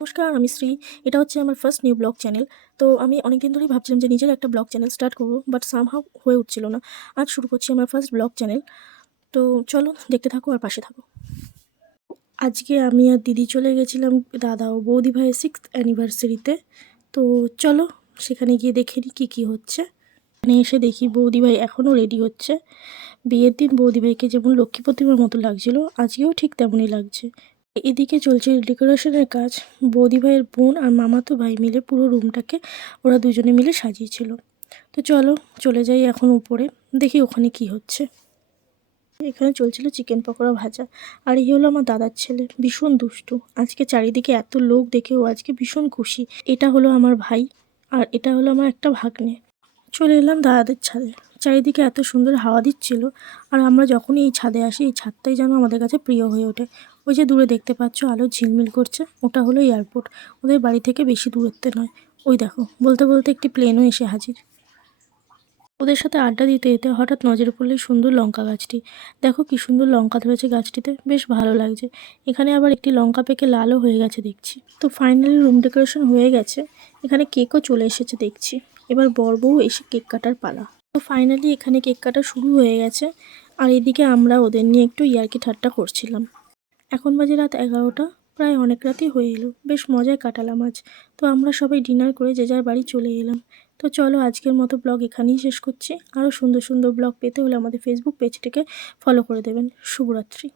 নমস্কার, আমি শ্রী। এটা হচ্ছে আমার ফার্স্ট নিউ ব্লগ চ্যানেল। তো আমি অনেকদিন ধরেই ভাবছিলাম যে নিজের একটা ব্লগ চ্যানেল স্টার্ট করব, বাট সামহাউ হয়ে উঠছিল না। আজ শুরু করছি আমার ফার্স্ট ব্লগ চ্যানেল। তো চলো দেখতে থাকো আর পাশে থাকো। আজকে আমি আর দিদি চলে গেছিলাম দাদা ও বৌদি ভাইয়ের 6th অ্যানিভার্সারিতে। তো চলো সেখানে গিয়ে দেখে নিই কী কী হচ্ছে। এখানে এসে দেখি বৌদি ভাই এখনও রেডি হচ্ছে। বিয়ের দিন বৌদি ভাইকে যেমন লক্ষ্মী প্রতিমার মতো লাগছিল, আজকেও ঠিক তেমনই লাগছে। এদিকে চলছে ডেকোরেশনের কাজ। বৌদি ভাইয়ের বোন আর মামাতো ভাই মিলে পুরো রুমটাকে ওরা দুজনে মিলে সাজিয়েছিল। তো চলো চলে যাই এখন উপরে, দেখি ওখানে কি হচ্ছে। এখানে চলছিল চিকেন পকোড়া ভাজা। আর এই হলো আমার দাদার ছেলে, ভীষণ দুষ্টু। আজকে চারিদিকে এত লোক দেখে ও আজকে ভীষণ খুশি। এটা হলো আমার ভাই, আর এটা হলো আমার একটা ভাগ্নে। চলে এলাম দাদাদের ছাদে। চারিদিকে এত সুন্দর হাওয়া দিচ্ছিল, আর আমরা যখনই এই ছাদে আসি এই ছাদটাই যেন আমাদের কাছে প্রিয় হয়ে ওঠে। ওই যে দূরে দেখতে পাচ্ছ আলো ঝিলমিল করছে, ওটা হলো এয়ারপোর্ট। ওদের বাড়ি থেকে বেশি দূরত্বে নয়। ওই দেখো, বলতে বলতে একটি প্লেনও এসে হাজির। ওদের সাথে আড্ডা দিতে দিতে হঠাৎ নজরে পড়ল এই সুন্দর লঙ্কা গাছটি। দেখো কি সুন্দর লঙ্কা ধরেছে গাছটিতে, বেশ ভালো লাগছে। এখানে আবার একটি লঙ্কা পেকে লালও হয়ে গেছে দেখছি। তো ফাইনালি রুম ডেকোরেশন হয়ে গেছে। এখানে কেকও চলে এসেছে দেখছি। এবার বর বউ এসে কেক কাটার পালা। তো ফাইনালি এখানে কেক কাটা শুরু হয়ে গেছে। আর এদিকে আমরা ওদের নিয়ে একটু ইয়ার্কি ঠাট্টা করছিলাম। এখন বাজে রাত 11টা, প্রায় অনেক রাতই হয়ে এলো। বেশ মজায় কাটালাম আজ। তো আমরা সবাই ডিনার করে যে যার বাড়ি চলে এলাম। তো চলো আজকের মতো ব্লগ এখানেই শেষ করছি। আরও সুন্দর সুন্দর ব্লগ পেতে হলে আমাদের ফেসবুক পেজটিকে ফলো করে দেবেন। শুভরাত্রি।